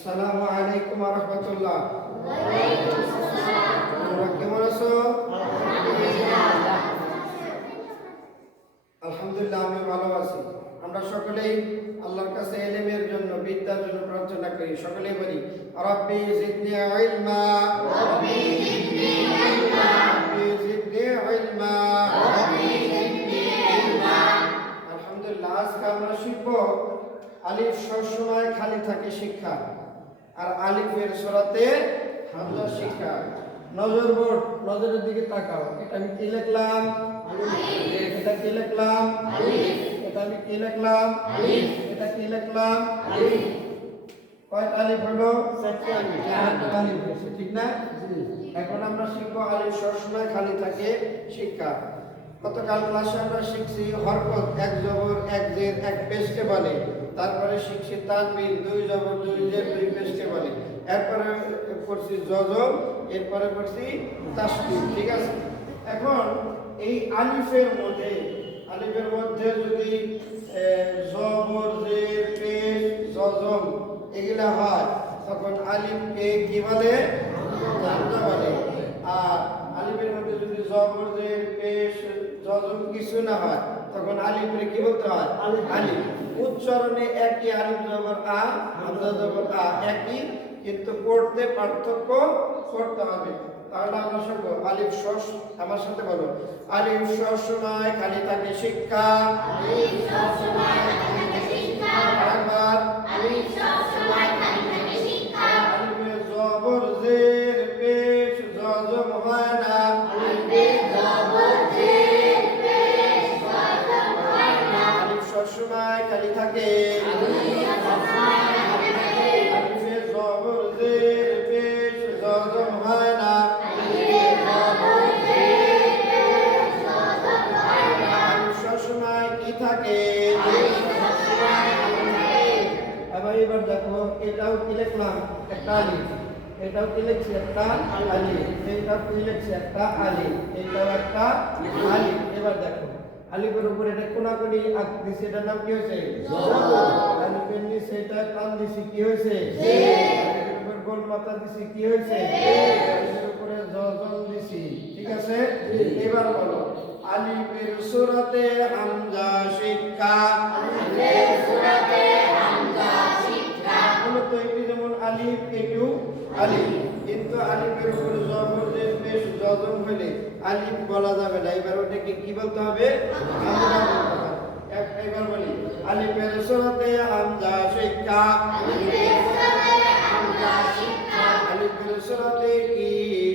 আসসালামু আলাইকুম ওয়া রাহমাতুল্লাহ। ওয়ালাইকুম আসসালাম। তোমরা কেমন আছো? আলহামদুলিল্লাহ। আলহামদুলিল্লাহ, আমি ভালো আছি। আমরা সকলেই আল্লাহর কাছে ইলমের জন্য, বিদ্যার জন্য প্রার্থনা করি। সকলেই বলি রাব্বি জিদনি ইলমা, রাব্বি জিদনি ইলমা, রাব্বি জিদনি ইলমা, রাব্বি জিদনি ইলমা। আলহামদুলিল্লাহ, আজকে আমরা শিখব আলিফ সবসময় খালি থাকে শিক্ষা, আর আলিফের সূরাতে হামজা শিক্ষা। নজর বোর্ড, নজরের দিকে তাকাও। এটা আমি কি লিখলাম? আলিফ। এটা কি লিখলাম? আলিফ। এটা আমি কি লিখলাম? আলিফ। এটা কি লিখলাম? আলিফ। কয়টা আলিফ হলো? চারটা আলিফ। চারটা আলিফ হয়েছে, ঠিক না? এখন আমরা শিখব আলিফ সবসময় খালি থাকে শিক্ষা। গতকাল ক্লাসে আমরা শিখছি হরকত, এক জবর এক জের এক পেশকে বলে। তারপরে শিখছি তানবিন, দুই জবর দুই জের দুই পেশকে বলে। এরপরে করছি জজম, এরপরে করছি তাসদীদ, ঠিক আছে? এখন এই আলিফের মধ্যে যদি জবর জের পেশ জজম এগুলা হয়, তখন আলিফকে কি বলে? হামজা বলে। আর আলিফের মধ্যে যদি জবর জের পেশ জজম কিছু না হয়, তখন আলিফের কি বলতে হয়? আলিফ। উচ্চারণে একই, আলিফ জবর আ, হামজা জবর আ একই, কিন্তু পড়তে পার্থক্য করতে হবে। তাহলে আমরা শুনব আলিফ সস, আমার সাথে বলো, আলিফ সবসময় খালি থাকে শিক্ষা। আলিফ সবসময় খালি থাকে শিক্ষা। আরেকবার, আলিফ সবসময় খালি থাকে শিক্ষা। আলিফে জবর জের পেশ জজম হয় না। আলিফে জবর জের পেশ জজম হয় না। আলিফ সবসময় খালি থাকে। আলিফ সবসময় খালি থাকে। আলিফে জবর জের পেশ জজম হয় না। আলিফে জবর জের পেশ জজম হয় না। আলিফ সবসময় কি থাকে? আলিফ সবসময় খালি থাকে। এবার দেখো, এটাও কি লিখলাম? একটা আলিফ। এটাও কি লিখছি? একটা আলিফ। এটাও কি লিখছি? একটা আলিফ। এটাও একটা আলিফ। এবার দেখো, আলিফের উপরে এটা কোনাকুনি আঁক দিছি, এটার নাম কি হয়েছে? আলিফের নিচে এটা টান দিছি, কি হয়েছে? আলিফের উপর গোল মাথা দিছি, কি হয়েছে? আলিফের উপরে জজম দিছি, ঠিক আছে? এবার বলো, আলিফের সূরাতে হামজা শিক্ষা। আলিফের সূরাতে হামজা শিক্ষা। মূলত এটি যেমন আলিফ, এটিও আলিফ, কিন্তু আলিফের উপর জবর জের পেশ জজম হলে আলিফ বলা যাবে না। এবার ওটাকে কি বলতে হবে? হামজা বলতে হবে। একবার বলি, আলিফের সূরাতে হামজা শিক্ষা। আলিফের সূরাতে হামজা শিক্ষা। আলিফের সূরাতে কি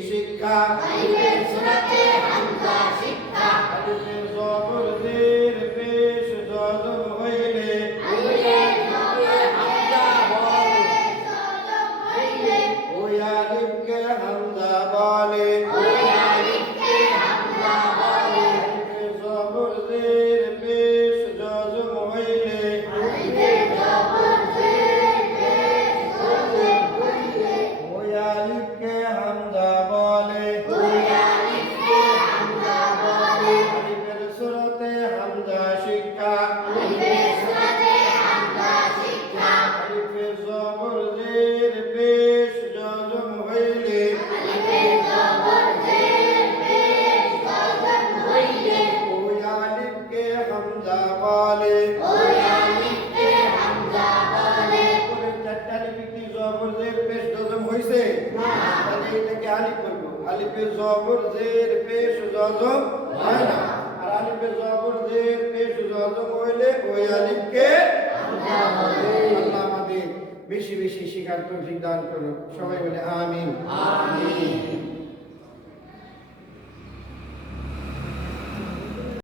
শিক্ষা? আলিফের সূরাতে হামজা শিক্ষা। আলিফের জবর জের পেশ জজম হইলে আলিফের জবর হামজা বলে জজম হইলে ওই আলিফকে হামজা বলে। ওই আলিফকে হামজা বলে। আলিফের জবর জের পেশ জজম হইলে আলিফের জবর জের পেশ জজম হইলে ওই আলিফকে হামজা বলে। ওই আলিফকে হামজা বলে। আলিফের সূরাতে হামজা শিক্ষা। আলিফের সূরাতে হামজা শিক্ষা। আলিফের জবর জের পেশ জজম হইলে আলিফের জবর জের পেশ জজম হইলে ওই আলিফকে হামজা বলে। ওই আলিফকে হামজা বলে। উপরের চারটা আলিফে কি জবর জের পেশ জজম হইছে? না। তাহলে এটাকে আলিফ বলবো। আলিফের জবর জের পেশ জজম হয় না। আর আলিফের জবর জের পেশ জজম হইলে ওই আলিফকে হামজা বলে। আল্লাহ আমাদের বেশি বেশি শিখার তৌফিক দান করুন। সবাই বলে আমিন। আমিন।